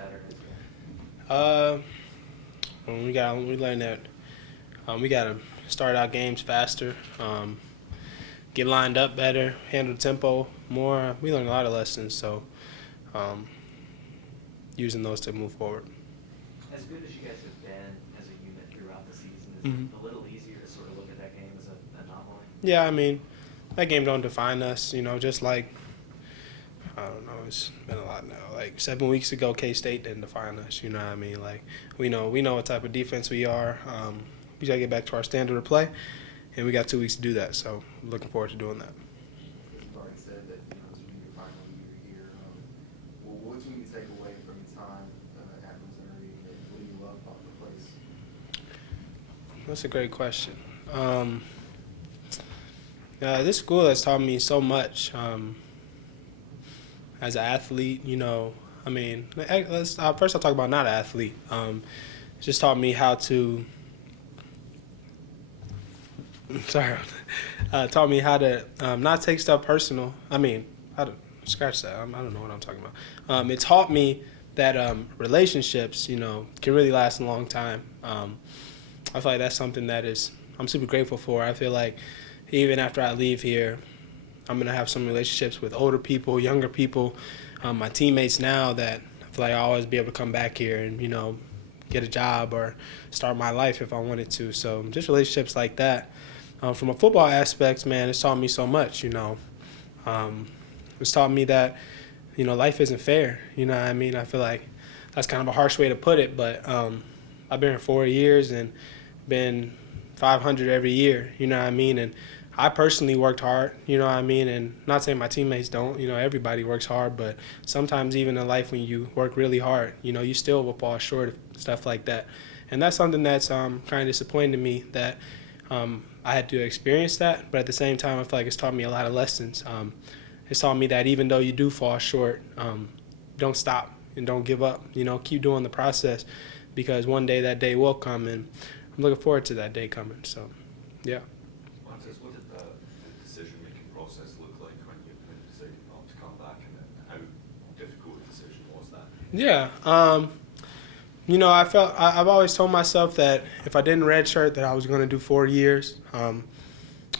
Saturday's game? We learned that we gotta start our games faster, get lined up better, handle the tempo more. We learned a lot of lessons, so using those to move forward. As good as you guys have been as a unit throughout the season, is Mhm. it a little easier to sort of look at that game as an anomaly? Yeah, I mean, that game don't define us, just like, I don't know, it's been a lot now. Like 7 weeks ago, K-State didn't define us, you know what I mean? Like, we know what type of defense we are. We got to get back to our standard of play, and we got 2 weeks to do that, so I'm looking forward to doing that. You've already said that this will be your final year here. What do you need to take away from your time at Missouri? What do you love about the place? That's a great question. This school has taught me so much as an athlete. I mean, first I'll talk about not an athlete. It just taught me how to. Taught me how to not take stuff personal. I mean, how to scratch that. I don't know what I'm talking about. It taught me that relationships, can really last a long time. I feel like that's something I'm super grateful for. I feel like even after I leave here, I'm gonna have some relationships with older people, younger people, my teammates now that I feel like I'll always be able to come back here and get a job or start my life if I wanted to. So just relationships like that. From a football aspect, man, it's taught me so much. It's taught me that life isn't fair. You know what I mean? I feel like that's kind of a harsh way to put it, but I've been here 4 years and been 500 every year. You know what I mean? And I personally worked hard, you know what I mean? And not saying my teammates don't, everybody works hard, but sometimes even in life when you work really hard, you still will fall short of stuff like that. And that's something that's kind of disappointing to me that I had to experience that, but at the same time, I feel like it's taught me a lot of lessons. It's taught me that even though you do fall short, don't stop and don't give up. Keep doing the process because one day that day will come, and I'm looking forward to that day coming. So, yeah. Martez, what did the decision-making process look like when you decided not to come back, and how difficult a decision was that? Yeah. I've always told myself that if I didn't redshirt, that I was going to do 4 years.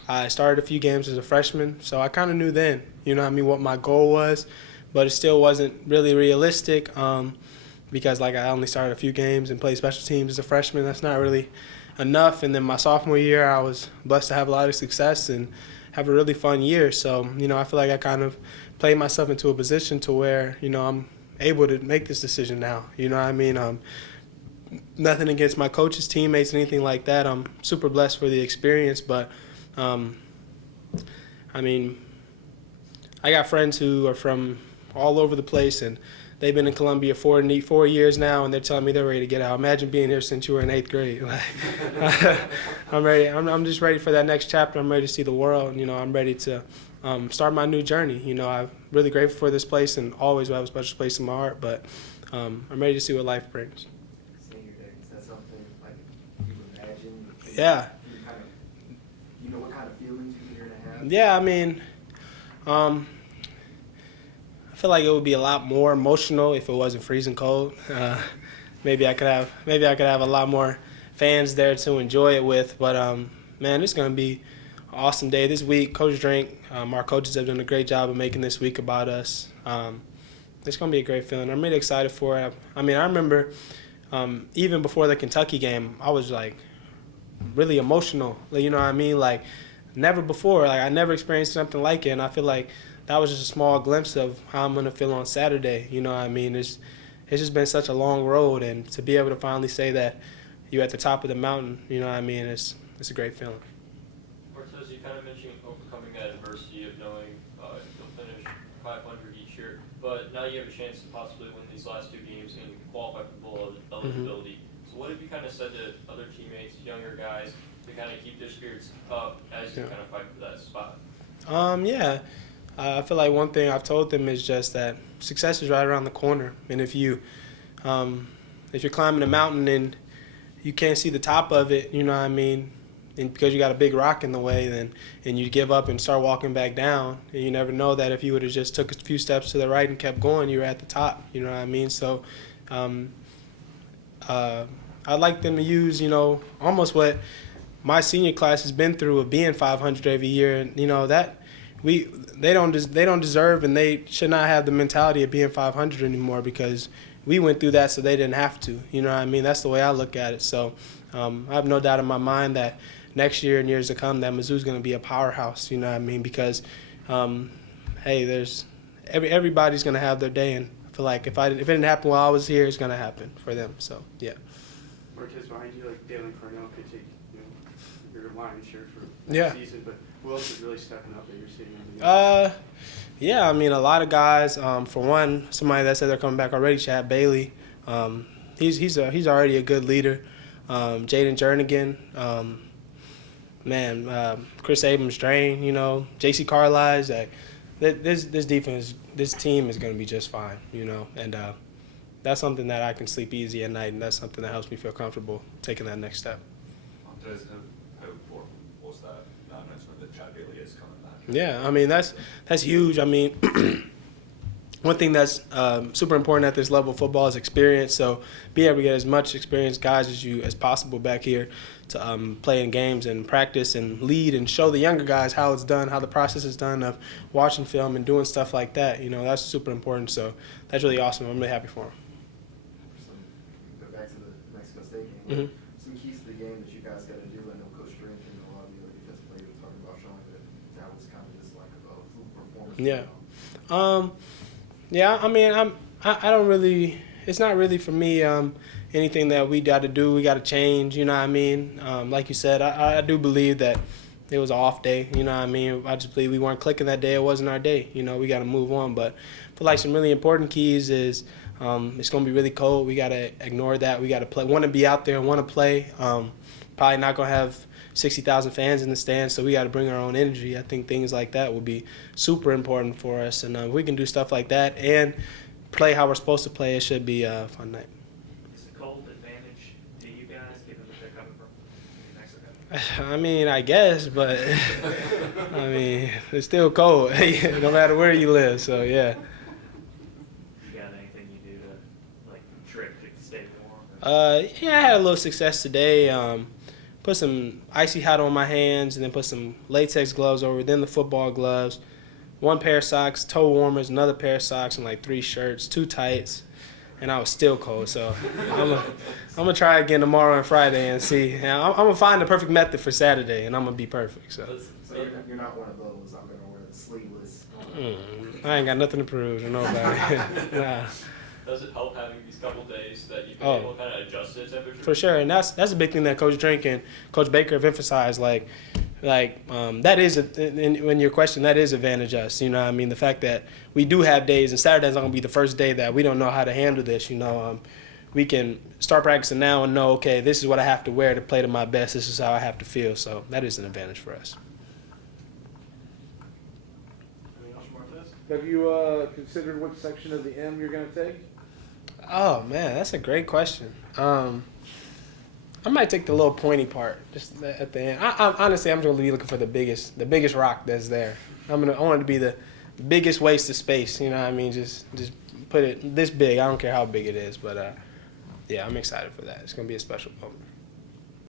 I started a few games as a freshman, so I kind of knew then, what my goal was, but it still wasn't really realistic because, I only started a few games and played special teams as a freshman. That's not really enough. And then my sophomore year, I was blessed to have a lot of success and have a really fun year. So, I feel like I kind of played myself into a position to where, I'm able to make this decision now. You know what I mean? Nothing against my coaches, teammates, anything like that. I'm super blessed for the experience, but I got friends who are from all over the place, and they've been in Columbia 4 years now, and they're telling me they're ready to get out. Imagine being here since you were in 8th grade. I'm ready. I'm just ready for that next chapter. I'm ready to see the world. I'm ready to start my new journey. I'm really grateful for this place and always will have a special place in my heart, but I'm ready to see what life brings. Senior day, is that something like you would imagine? Yeah. What kind of feelings you're here to have? Yeah, I feel like it would be a lot more emotional if it wasn't freezing cold. Maybe I could have a lot more fans there to enjoy it with. But man, it's gonna be an awesome day this week. Coach Drink, our coaches have done a great job of making this week about us. It's gonna be a great feeling. I'm really excited for it. I remember even before the Kentucky game, I was really emotional. You know what I mean? Never before. I never experienced something like it, and I feel like that was just a small glimpse of how I'm gonna feel on Saturday. You know what I mean? It's just been such a long road, and to be able to finally say that you're at the top of the mountain, you know what I mean? It's a great feeling. Martez, you kind of mentioned overcoming that adversity of knowing you'll finish 500 each year, but now you have a chance to possibly win these last 2 games and qualify for bowl eligibility. So what have you kind of said to other teammates, younger guys, to kind of keep their spirits up as you kind of fight for that spot? I feel like one thing I've told them is just that success is right around the corner, and if you're climbing a mountain and you can't see the top of it, you know what I mean, and because you got a big rock in the way, and you give up and start walking back down, and you never know that if you would have just took a few steps to the right and kept going, you were at the top, you know what I mean? So I'd like them to use, almost what my senior class has been through of being 500 every year, and that they don't deserve, and they should not have the mentality of being 500 anymore, because we went through that so they didn't have to. You know what I mean? That's the way I look at it. So I have no doubt in my mind that next year and years to come that Mizzou's going to be a powerhouse. You know what I mean? Because hey, there's everybody's going to have their day, and I feel like if it didn't happen while I was here, it's going to happen for them. So yeah. Martez, behind you, like Dalen Cornell could take your lion's share for Yeah. the season, but who else is really stepping up that you're seeing? Yeah, I mean, a lot of guys. For one, somebody that said they're coming back already, Chad Bailey. He's already a good leader. Jaden Jernigan, Chris Abrams-Drain, J.C. Carlisle. This team is going to be just fine, and that's something that I can sleep easy at night, and that's something that helps me feel comfortable taking that next step. Martez, how important was that announcement that Chad Bailey is coming back? Yeah, I mean, that's huge. I mean, one thing that's super important at this level of football is experience. So be able to get as much experienced guys as possible back here to play in games and practice and lead and show the younger guys how it's done, how the process is done of watching film and doing stuff like that. That's super important. So that's really awesome. I'm really happy for him. Go back to the Mexico State game. Mm-hmm. Some keys to the game that you guys got to do. I know Coach Drink and a lot of the other defensive players were talking about showing that was kind of just like a fluke performance. Yeah. Yeah, I mean, I don't really. It's not really for me anything that we got to do. We got to change. You know what I mean? Like you said, I do believe that it was an off day. You know what I mean? I just believe we weren't clicking that day. It wasn't our day. We got to move on. But I feel like some really important keys is it's going to be really cold. We got to ignore that. We got to play. Want to be out there and want to play. Probably not going to have 60,000 fans in the stands, so we got to bring our own energy. I think things like that will be super important for us, and if we can do stuff like that and play how we're supposed to play, it should be a fun night. Is the cold advantage to you guys, given that they're coming from Mexico? I mean, I guess, but I mean, it's still cold, no matter where you live. So yeah. You got anything you do to trick to stay warm? Yeah, I had a little success today. Put some icy hot on my hands, and then put some latex gloves over, then the football gloves, one pair of socks, toe warmers, another pair of socks, and 3 shirts, 2 tights, and I was still cold. So I'm gonna try again tomorrow and Friday and see. I'm gonna find the perfect method for Saturday, and I'm gonna be perfect. So you're not one of those. I'm gonna wear the sleeveless. I ain't got nothing to prove to nobody. Nah. Does it help having these couple days that you've been able to kind of adjust to temperature? For sure, and that's a big thing that Coach Drink and Coach Baker have emphasized. That is when your question, that is advantage us. You know what I mean? The fact that we do have days, and Saturday's not gonna be the first day that we don't know how to handle this. We can start practicing now and know, okay, this is what I have to wear to play to my best. This is how I have to feel. So that is an advantage for us. Anything else, Martez? Have you considered what section of the M you're going to take? Oh man, that's a great question. I might take the little pointy part just at the end. Honestly, I'm going to be looking for the biggest rock that's there. I want it to be the biggest waste of space. You know what I mean? Just put it this big. I don't care how big it is, but yeah, I'm excited for that. It's going to be a special moment.